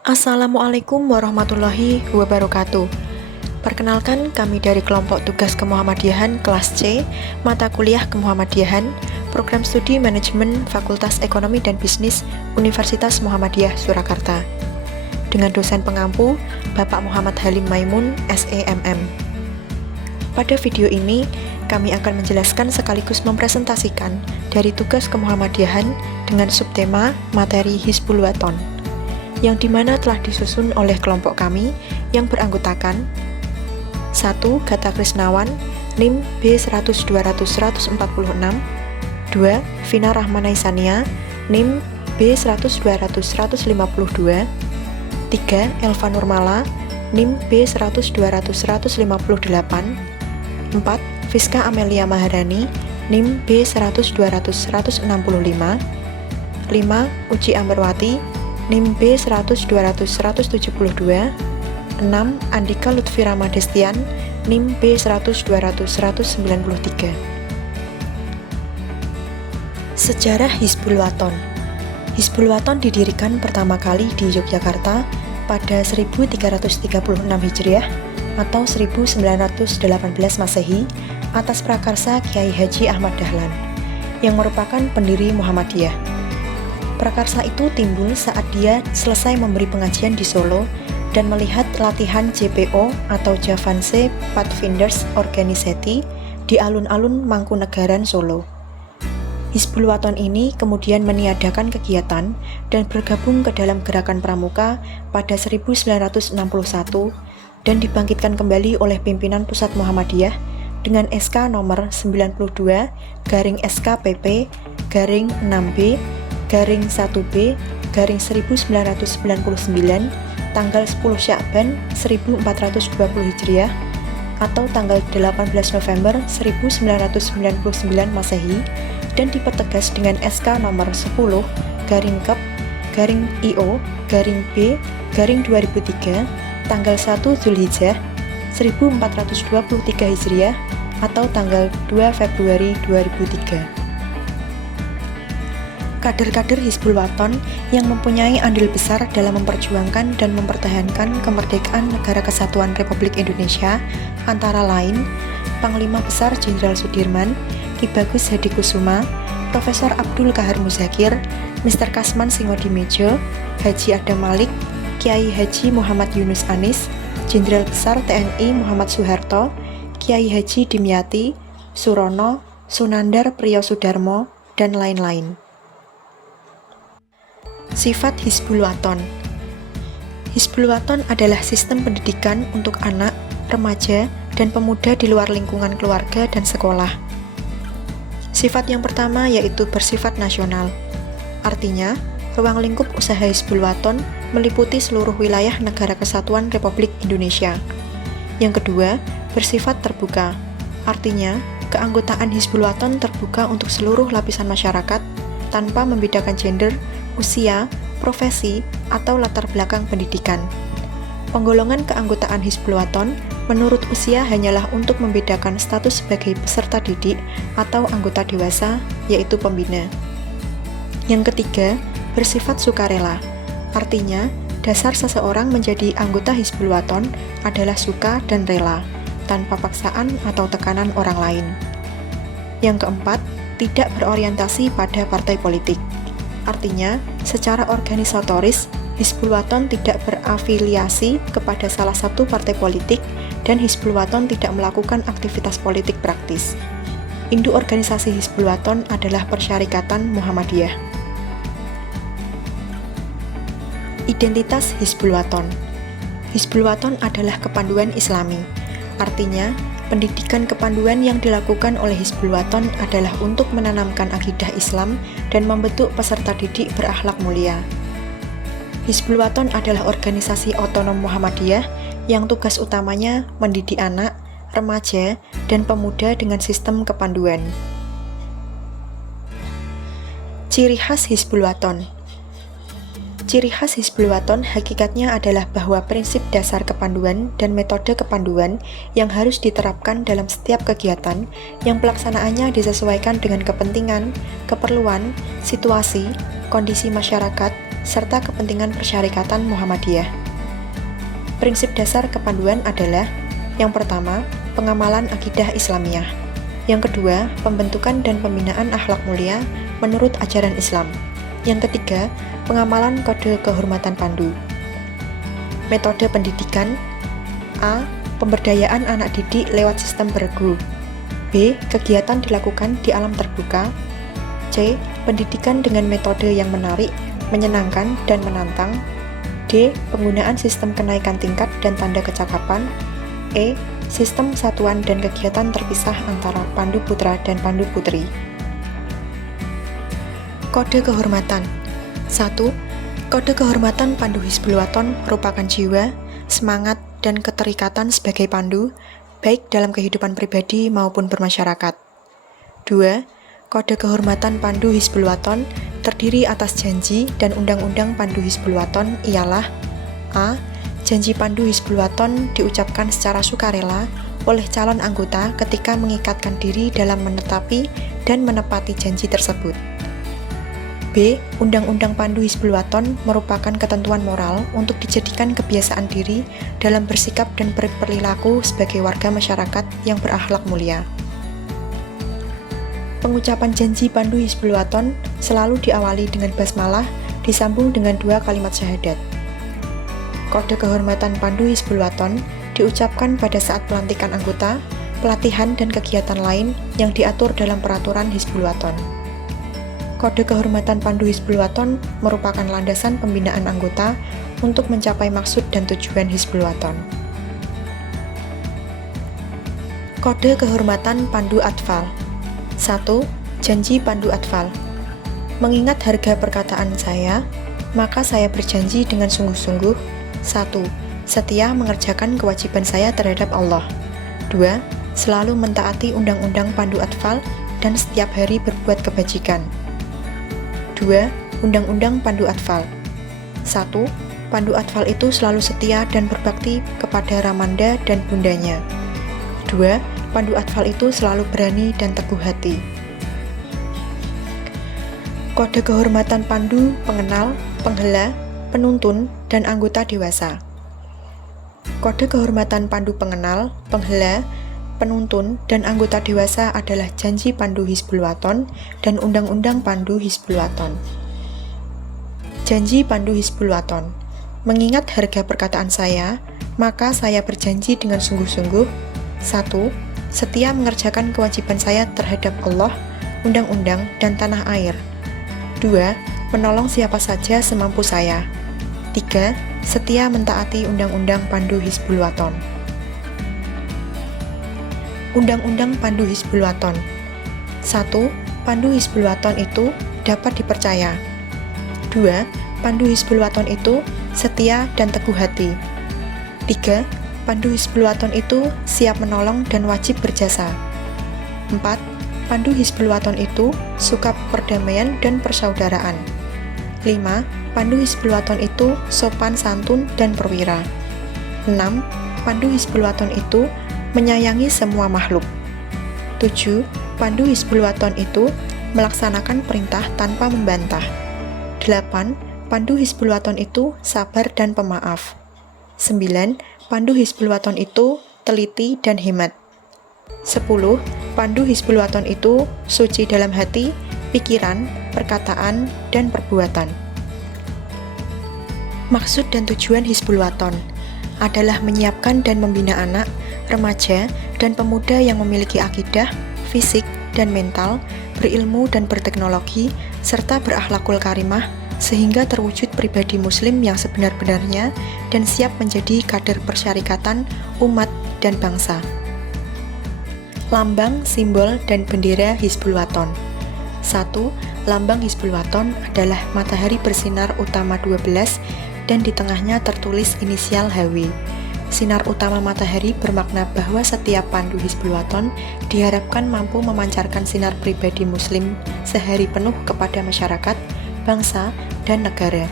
Assalamualaikum warahmatullahi wabarakatuh. Perkenalkan, kami dari kelompok tugas Kemuhammadiyahan kelas C, mata kuliah Kemuhammadiyahan, program studi manajemen Fakultas Ekonomi dan Bisnis Universitas Muhammadiyah Surakarta. Dengan dosen pengampu, Bapak Muhammad Halim Maimun, SEMM. Pada video ini, kami akan menjelaskan sekaligus mempresentasikan dari tugas Kemuhammadiyahan dengan subtema materi Hizbul Wathon, yang dimana telah disusun oleh kelompok kami yang beranggotakan 1. Gata Krisnawan, NIM B100-200-146 2. Vina Rahmanaisania, NIM B100-200-152 3. Elva Nurmala, NIM B100-200-158 4. Fiska Amelia Maharani, NIM B100-200-165 5. Uci Amberwati, NIM B100-200-172 6. Andika Lutfi Ramadestian, NIM B100-200-193. Sejarah Hizbul Wathon. Hizbul Wathon didirikan pertama kali di Yogyakarta pada 1336 Hijriah atau 1918 Masehi atas prakarsa Kiai Haji Ahmad Dahlan yang merupakan pendiri Muhammadiyah. Prakarsa itu timbul saat dia selesai memberi pengajian di Solo dan melihat latihan JPO atau Javanse Pathfinders Organisation di alun-alun Mangkunegaran, Solo. Hizbul Wathon ini kemudian meniadakan kegiatan dan bergabung ke dalam gerakan Pramuka pada 1961 dan dibangkitkan kembali oleh pimpinan Pusat Muhammadiyah dengan SK nomor 92-SK-PP-1B-1B-1999 tanggal 10 Sya'ban 1420 Hijriah atau tanggal 18 November 1999 Masehi dan dipertegas dengan SK nomor 10-Kep-IO-B-2003 tanggal 1 Zulhijjah 1423 Hijriah atau tanggal 2 Februari 2003. Kader-kader Hizbul Wathon yang mempunyai andil besar dalam memperjuangkan dan mempertahankan kemerdekaan Negara Kesatuan Republik Indonesia antara lain Panglima Besar Jenderal Sudirman, Ki Bagus Hadikusuma, Profesor Abdul Kahar Muzakir, Mr. Kasman Singodimedjo, Haji Adam Malik, Kiai Haji Muhammad Yunus Anis, Jenderal Besar TNI Muhammad Soeharto, Kiai Haji Dimyati, Surono, Sunandar Priyo Sudarmo, dan lain-lain. Sifat Hizbul Wathon. Hizbul Wathon adalah sistem pendidikan untuk anak, remaja, dan pemuda di luar lingkungan keluarga dan sekolah. Sifat yang pertama yaitu bersifat nasional. Artinya, ruang lingkup usaha Hizbul Wathon meliputi seluruh wilayah Negara Kesatuan Republik Indonesia. Yang kedua, bersifat terbuka. Artinya, keanggotaan Hizbul Wathon terbuka untuk seluruh lapisan masyarakat tanpa membedakan gender, usia, profesi, atau latar belakang pendidikan. Penggolongan keanggotaan Hizbul Wathon menurut usia hanyalah untuk membedakan status sebagai peserta didik atau anggota dewasa, yaitu pembina. Yang ketiga, bersifat sukarela. Artinya, dasar seseorang menjadi anggota Hizbul Wathon adalah suka dan rela, tanpa paksaan atau tekanan orang lain. Yang keempat, tidak berorientasi pada partai politik. Artinya, secara organisatoris, Hizbul Wathon tidak berafiliasi kepada salah satu partai politik dan Hizbul Wathon tidak melakukan aktivitas politik praktis. Induk organisasi Hizbul Wathon adalah Persyarikatan Muhammadiyah. Identitas Hizbul Wathon. Hizbul Wathon adalah kepanduan Islami. Artinya, pendidikan kepanduan yang dilakukan oleh Hizbul Wathon adalah untuk menanamkan akidah Islam dan membentuk peserta didik berakhlak mulia. Hizbul Wathon adalah organisasi otonom Muhammadiyah yang tugas utamanya mendidik anak, remaja, dan pemuda dengan sistem kepanduan. Ciri khas Hizbul Wathon. Ciri khas Hizbul Wathon hakikatnya adalah bahwa prinsip dasar kepanduan dan metode kepanduan yang harus diterapkan dalam setiap kegiatan yang pelaksanaannya disesuaikan dengan kepentingan, keperluan, situasi, kondisi masyarakat, serta kepentingan persyarikatan Muhammadiyah. Prinsip dasar kepanduan adalah: yang pertama, pengamalan akidah Islamiyah; yang kedua, pembentukan dan pembinaan akhlak mulia menurut ajaran Islam; yang ketiga, pengamalan kode kehormatan pandu. Metode pendidikan: A. Pemberdayaan anak didik lewat sistem bergu. B. Kegiatan dilakukan di alam terbuka. C. Pendidikan dengan metode yang menarik, menyenangkan, dan menantang. D. Penggunaan sistem kenaikan tingkat dan tanda kecakapan. E. Sistem satuan dan kegiatan terpisah antara pandu putra dan pandu putri. Kode kehormatan. 1. Kode kehormatan pandu Hizbul Wathan merupakan jiwa, semangat, dan keterikatan sebagai pandu, baik dalam kehidupan pribadi maupun bermasyarakat. 2. Kode kehormatan pandu Hizbul Wathan terdiri atas janji dan undang-undang pandu Hizbul Wathan ialah: A. Janji pandu Hizbul Wathan diucapkan secara sukarela oleh calon anggota ketika mengikatkan diri dalam menetapi dan menepati janji tersebut. B. Undang-undang pandu Hizbul Wathan merupakan ketentuan moral untuk dijadikan kebiasaan diri dalam bersikap dan berperilaku sebagai warga masyarakat yang berakhlak mulia. Pengucapan janji pandu Hizbul Wathan selalu diawali dengan basmalah disambung dengan 2 kalimat syahadat. Kode kehormatan pandu Hizbul Wathan diucapkan pada saat pelantikan anggota, pelatihan, dan kegiatan lain yang diatur dalam peraturan Hizbul Wathan. Kode kehormatan pandu Hizbul Wathan merupakan landasan pembinaan anggota untuk mencapai maksud dan tujuan Hizbul Wathan. Kode kehormatan pandu Atfal. 1. Janji pandu Atfal. Mengingat harga perkataan saya, maka saya berjanji dengan sungguh-sungguh: 1. Setia mengerjakan kewajiban saya terhadap Allah. 2. Selalu mentaati undang-undang pandu Atfal dan setiap hari berbuat kebajikan. 2. Undang-undang pandu Atfal. 1. Pandu Atfal itu selalu setia dan berbakti kepada Ramanda dan bundanya. 2. Pandu Atfal itu selalu berani dan teguh hati. Kode kehormatan pandu pengenal, penghela, penuntun, dan anggota dewasa. Kode kehormatan pandu pengenal, penghela, penuntun, dan anggota dewasa adalah janji pandu Hizbul Wathan dan undang-undang pandu Hizbul Wathan. Janji pandu Hizbul Wathan. Mengingat harga perkataan saya, maka saya berjanji dengan sungguh-sungguh: 1. Setia mengerjakan kewajiban saya terhadap Allah, undang-undang, dan tanah air. 2. Menolong siapa saja semampu saya. 3. Setia mentaati undang-undang pandu Hizbul Wathan. Undang-undang pandu Hizbul Wathan. 1. Pandu Hizbul Wathan itu dapat dipercaya. 2. Pandu Hizbul Wathan itu setia dan teguh hati. 3. Pandu Hizbul Wathan itu siap menolong dan wajib berjasa. 4. Pandu Hizbul Wathan itu suka perdamaian dan persaudaraan. 5. Pandu Hizbul Wathan itu sopan santun dan perwira. 6. Pandu Hizbul Wathan itu menyayangi semua makhluk. 7. Pandu Hizbul Wathan itu melaksanakan perintah tanpa membantah. 8. Pandu Hizbul Wathan itu sabar dan pemaaf. 9. Pandu Hizbul Wathan itu teliti dan hemat. 10. Pandu Hizbul Wathan itu suci dalam hati, pikiran, perkataan, dan perbuatan. Maksud dan tujuan Hizbul Wathan adalah menyiapkan dan membina anak, remaja, dan pemuda yang memiliki akidah, fisik, dan mental, berilmu dan berteknologi, serta berakhlakul karimah, sehingga terwujud pribadi muslim yang sebenar-benarnya dan siap menjadi kader persyarikatan, umat, dan bangsa. Lambang, simbol, dan bendera Hizbul Wathan. 1. Lambang Hizbul Wathan adalah matahari bersinar utama 12 dan di tengahnya tertulis inisial HW. Sinar utama matahari bermakna bahwa setiap pandu Hizbul Wathan diharapkan mampu memancarkan sinar pribadi muslim sehari penuh kepada masyarakat, bangsa, dan negara.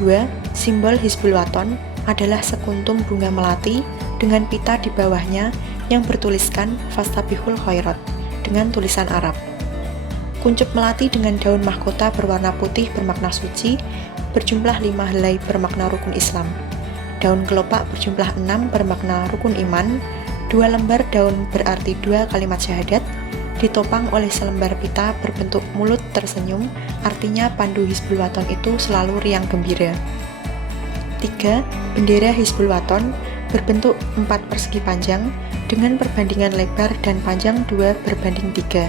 2. Simbol Hizbul Wathan adalah sekuntum bunga melati dengan pita di bawahnya yang bertuliskan Fastabihul Khairat dengan tulisan Arab. Kuncup melati dengan daun mahkota berwarna putih bermakna suci, berjumlah 5 helai bermakna rukun Islam. Daun kelopak berjumlah 6 bermakna rukun iman, 2 lembar daun berarti 2 kalimat syahadat, ditopang oleh selembar pita berbentuk mulut tersenyum, artinya pandu Hizbul Wathan itu selalu riang gembira. 3. Bendera Hizbul Wathan berbentuk 4 persegi panjang dengan perbandingan lebar dan panjang 2:3.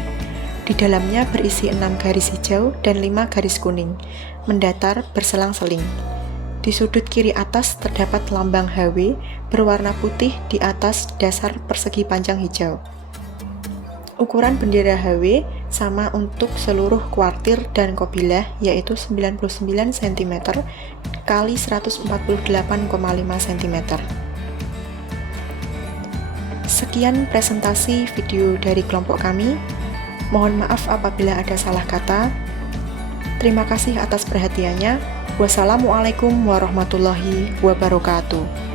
Di dalamnya berisi 6 garis hijau dan 5 garis kuning, mendatar berselang-seling. Di sudut kiri atas terdapat lambang HW berwarna putih di atas dasar persegi panjang hijau. Ukuran bendera HW sama untuk seluruh kuartir dan kabilah, yaitu 99 cm kali 148,5 cm. Sekian presentasi video dari kelompok kami. Mohon maaf apabila ada salah kata. Terima kasih atas perhatiannya. Wassalamualaikum warahmatullahi wabarakatuh.